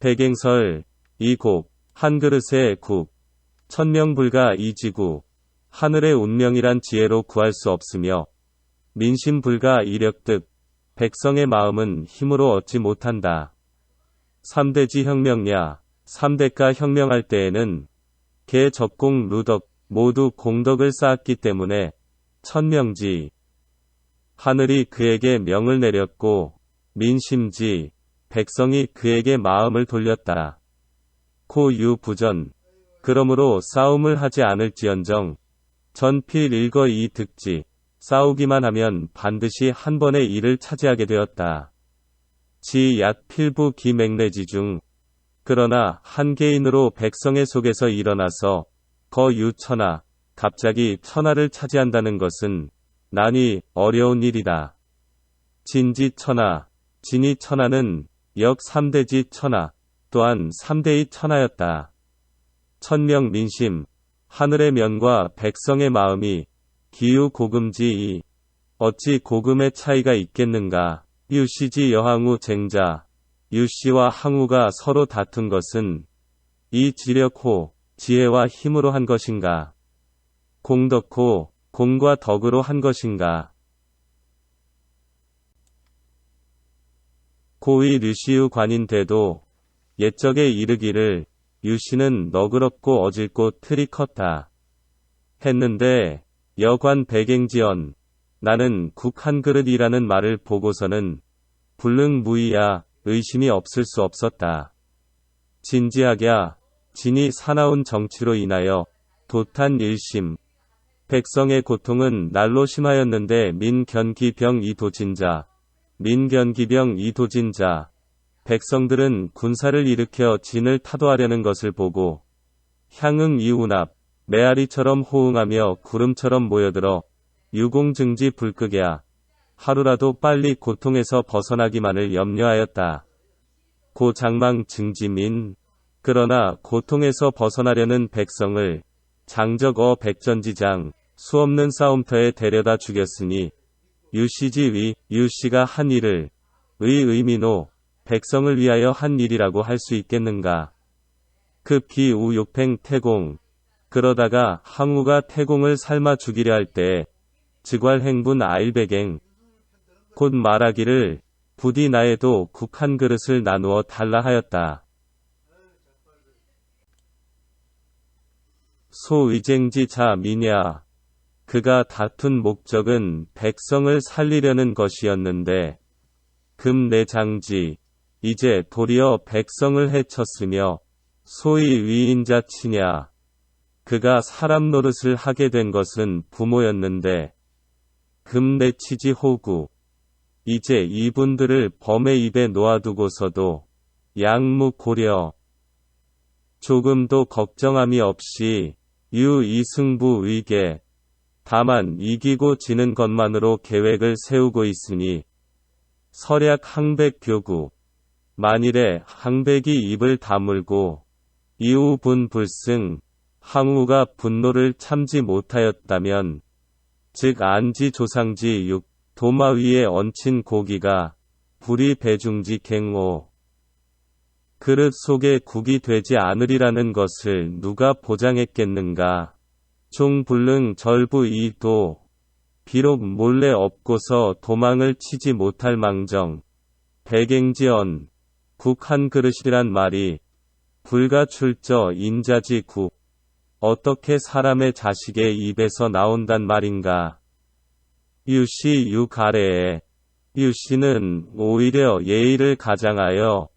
백행설, 이곡, 한 그릇의 국, 천명불가 이지구, 하늘의 운명이란 지혜로 구할 수 없으며, 민심불가 이력득, 백성의 마음은 힘으로 얻지 못한다. 3대지 혁명야, 3대가 혁명할 때에는 개 적공 루덕 모두 공덕을 쌓았기 때문에 천명지 하늘이 그에게 명을 내렸고 민심지 백성이 그에게 마음을 돌렸다. 코유 부전 그러므로 싸움을 하지 않을지언정 전필 일거 이 득지 싸우기만 하면 반드시 한 번의 일을 차지하게 되었다. 지약 필부 기맹내지 중 그러나 한 개인으로 백성의 속에서 일어나서 거유천하 갑자기 천하를 차지한다는 것은 난이 어려운 일이다. 진지천하, 진이천하는 역 3대지 천하, 또한 3대의 천하였다. 천명 민심, 하늘의 면과 백성의 마음이 기유 고금지이 어찌 고금의 차이가 있겠는가? 유시지 여항우 쟁자, 유씨와 항우가 서로 다툰 것은 이 지력호, 지혜와 힘으로 한 것인가? 공덕호, 공과 덕으로 한 것인가? 고위 류시우 관인대도 옛적에 이르기를 유씨는 너그럽고 어질고 틀이 컸다. 했는데 여관 백행지연 나는 국 한 그릇이라는 말을 보고서는 불능무이야 의심이 없을 수 없었다. 진지하랴 진이 사나운 정치로 인하여 도탄 일심 백성의 고통은 날로 심하였는데 민견기병 이도진자 민견기병 이도진자. 백성들은 군사를 일으켜 진을 타도하려는 것을 보고 향응 이운합 메아리처럼 호응하며 구름처럼 모여들어 유공증지 불극야. 하루라도 빨리 고통에서 벗어나기만을 염려하였다. 고 장망 증지민. 그러나 고통에서 벗어나려는 백성을 장적어 백전지장 수없는 싸움터에 데려다 죽였으니 유시지위 유씨가 한 일을 의 의미노 백성을 위하여 한 일이라고 할 수 있겠는가. 그 비우욕팽 태공 그러다가 항우가 태공을 삶아 죽이려 할 때 즉활 행분 아일백행 곧 말하기를 부디 나에도 국 한 그릇을 나누어 달라 하였다. 소의쟁지 자 미냐 그가 다툰 목적은 백성을 살리려는 것이었는데 금내장지 이제 도리어 백성을 해쳤으며 소위 위인자 치냐. 그가 사람 노릇을 하게 된 것은 부모였는데 금내치지 호구 이제 이분들을 범의 입에 놓아두고서도 양무 고려 조금도 걱정함이 없이 유 이승부 의계 다만 이기고 지는 것만으로 계획을 세우고 있으니 설약 항백 교구 만일에 항백이 입을 다물고 이후 분 불승 항우가 분노를 참지 못하였다면 즉 안지 조상지 육 도마 위에 얹힌 고기가 불이 배중지 갱오 그릇 속에 국이 되지 않으리라는 것을 누가 보장했겠는가. 종불능 절부 이도. 비록 몰래 업고서 도망을 치지 못할 망정. 백행지언. 국 한 그릇이란 말이. 불가 출저 인자지 국 어떻게 사람의 자식의 입에서 나온단 말인가. 유씨 유가래에. 유씨는 오히려 예의를 가장하여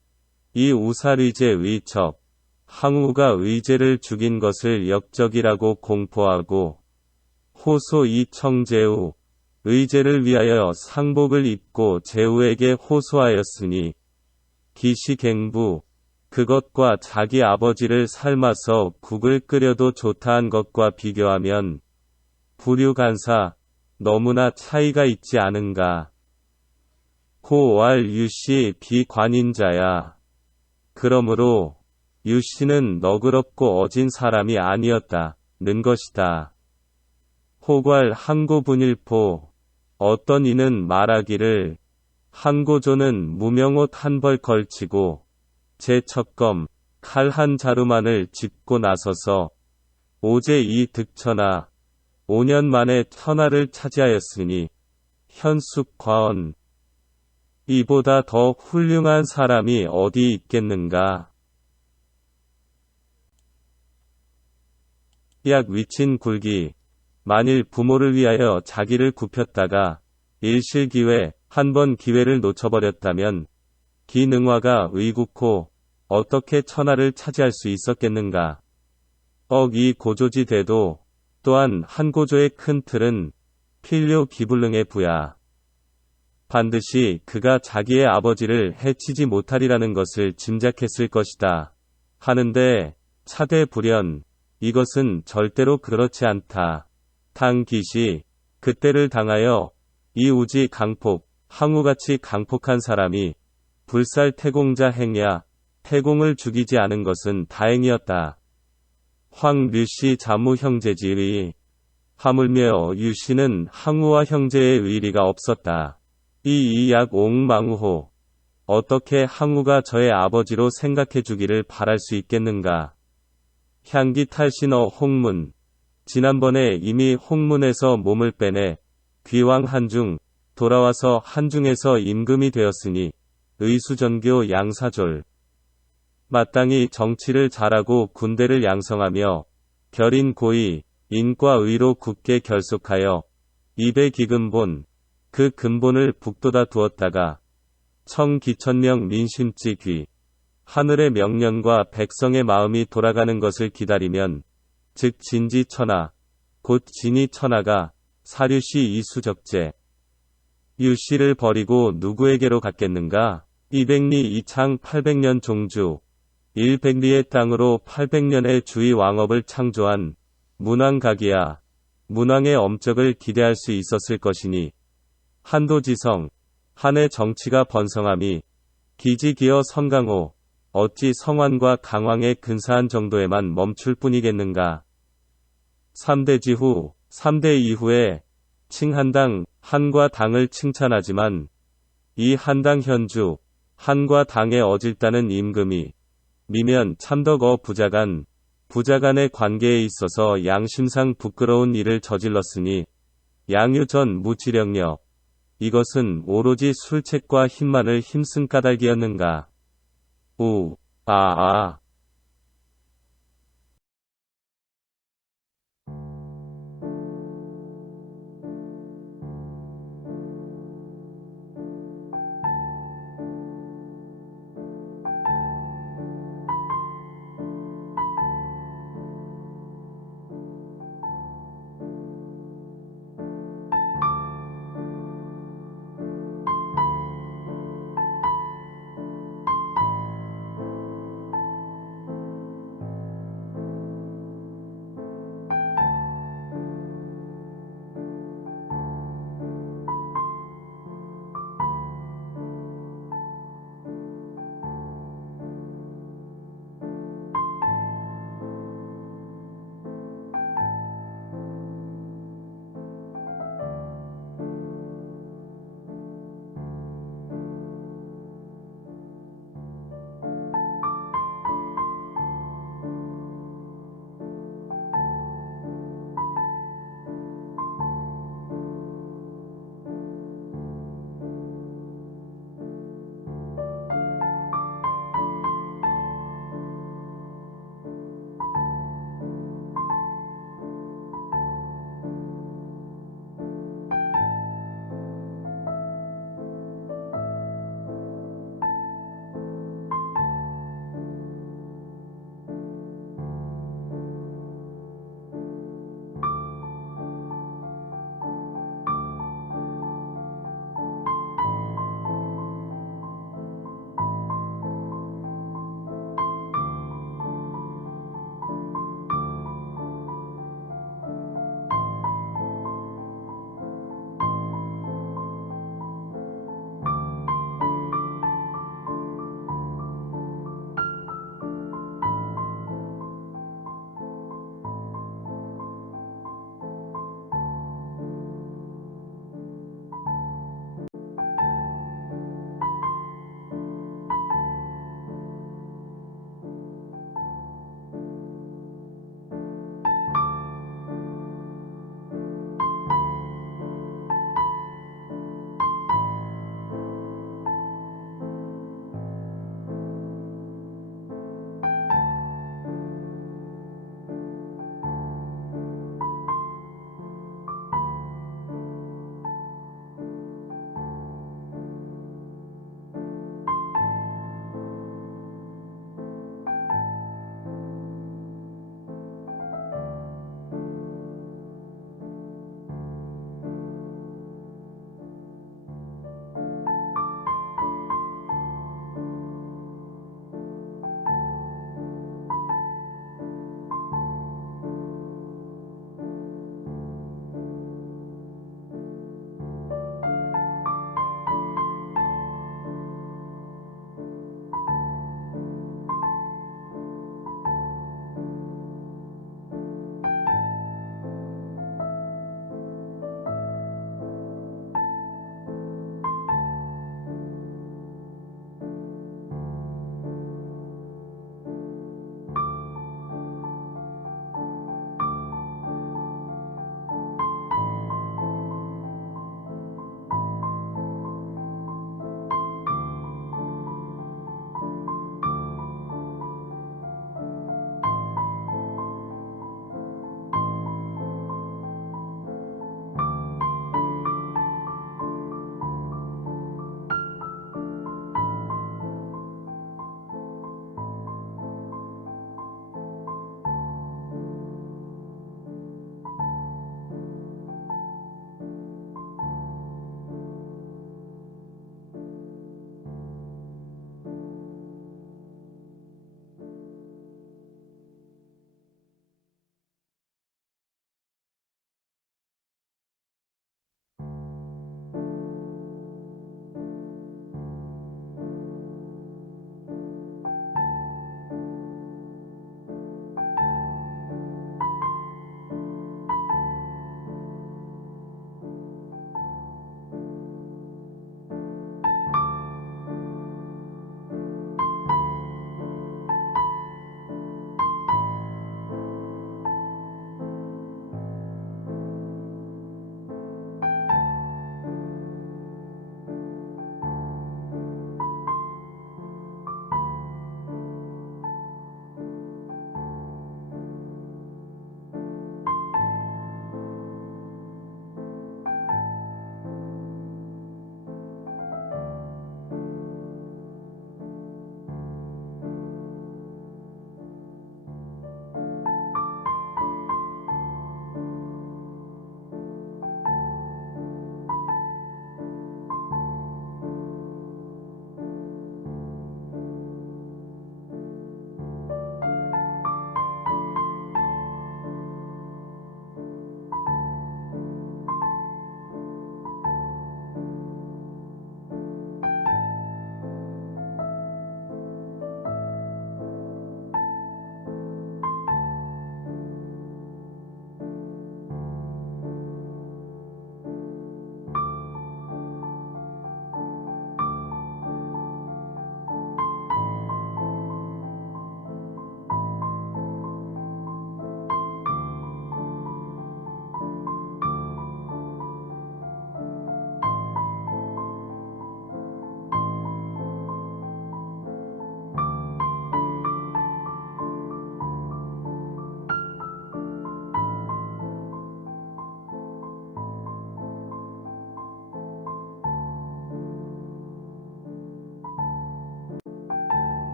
이 우사의제 위척, 항우가 의제를 죽인 것을 역적이라고 공포하고 호소 이 청제우, 의제를 위하여 상복을 입고 제우에게 호소하였으니 기시갱부, 그것과 자기 아버지를 삶아서 국을 끓여도 좋다한 것과 비교하면 부류간사 너무나 차이가 있지 않은가. 고왈 유씨 비관인자야. 그러므로 유 씨는 너그럽고 어진 사람이 아니었다 는 것이다. 호괄 항고분일포 어떤 이는 말하기를 항고조는 무명옷 한 벌 걸치고 제 첩검, 칼 한 자루만을 짚고 나서서 오제 이 득천하, 5년 만에 천하를 차지하였으니 현숙 과언. 이보다 더 훌륭한 사람이 어디 있겠는가. 약 위친 굴기. 만일 부모를 위하여 자기를 굽혔다가 일실기회 한 번 기회를 놓쳐버렸다면 기능화가 의국호 어떻게 천하를 차지할 수 있었겠는가. 억이 고조지 돼도 또한 한 고조의 큰 틀은 필요 기불능의 부야. 반드시 그가 자기의 아버지를 해치지 못하리라는 것을 짐작했을 것이다. 하는데 차대 불연 이것은 절대로 그렇지 않다. 당기시 그때를 당하여 이 우지 강폭 항우같이 강폭한 사람이 불살 태공자 행야 태공을 죽이지 않은 것은 다행이었다. 황류씨 자무 형제지의 하물며 유씨는 항우와 형제의 의리가 없었다. 이 이약 옥망우호 어떻게 항우가 저의 아버지로 생각해 주기를 바랄 수 있겠는가. 향기 탈신어 홍문. 지난번에 이미 홍문에서 몸을 빼내 귀왕 한중 돌아와서 한중에서 임금이 되었으니 의수전교 양사졸. 마땅히 정치를 잘하고 군대를 양성하며 결인 고의 인과 의로 굳게 결속하여 입에 기근본 그 근본을 북돋아 두었다가 청기천명 민심지 귀 하늘의 명령과 백성의 마음이 돌아가는 것을 기다리면 즉 진지 천하 곧 진이 천하가 사류시 이수적제 유씨를 버리고 누구에게로 갔겠는가? 이백리 이창 800년 종주 1백리의 땅으로 800년의 주의 왕업을 창조한 문왕각이야 문왕의 엄적을 기대할 수 있었을 것이니 한도지성 한의 정치가 번성함이 기지기어 선강호 어찌 성환과 강왕의 근사한 정도에만 멈출 뿐이겠는가. 3대 지후, 3대 이후에 칭한당, 한과 당을 칭찬하지만 이 한당 현주, 한과 당에 어질다는 임금이 미면 참덕어 부자간, 부자간의 관계에 있어서 양심상 부끄러운 일을 저질렀으니 양유 전 무치령력, 이것은 오로지 술책과 힘만을 힘쓴 까닭이었는가. 우, 아, 아.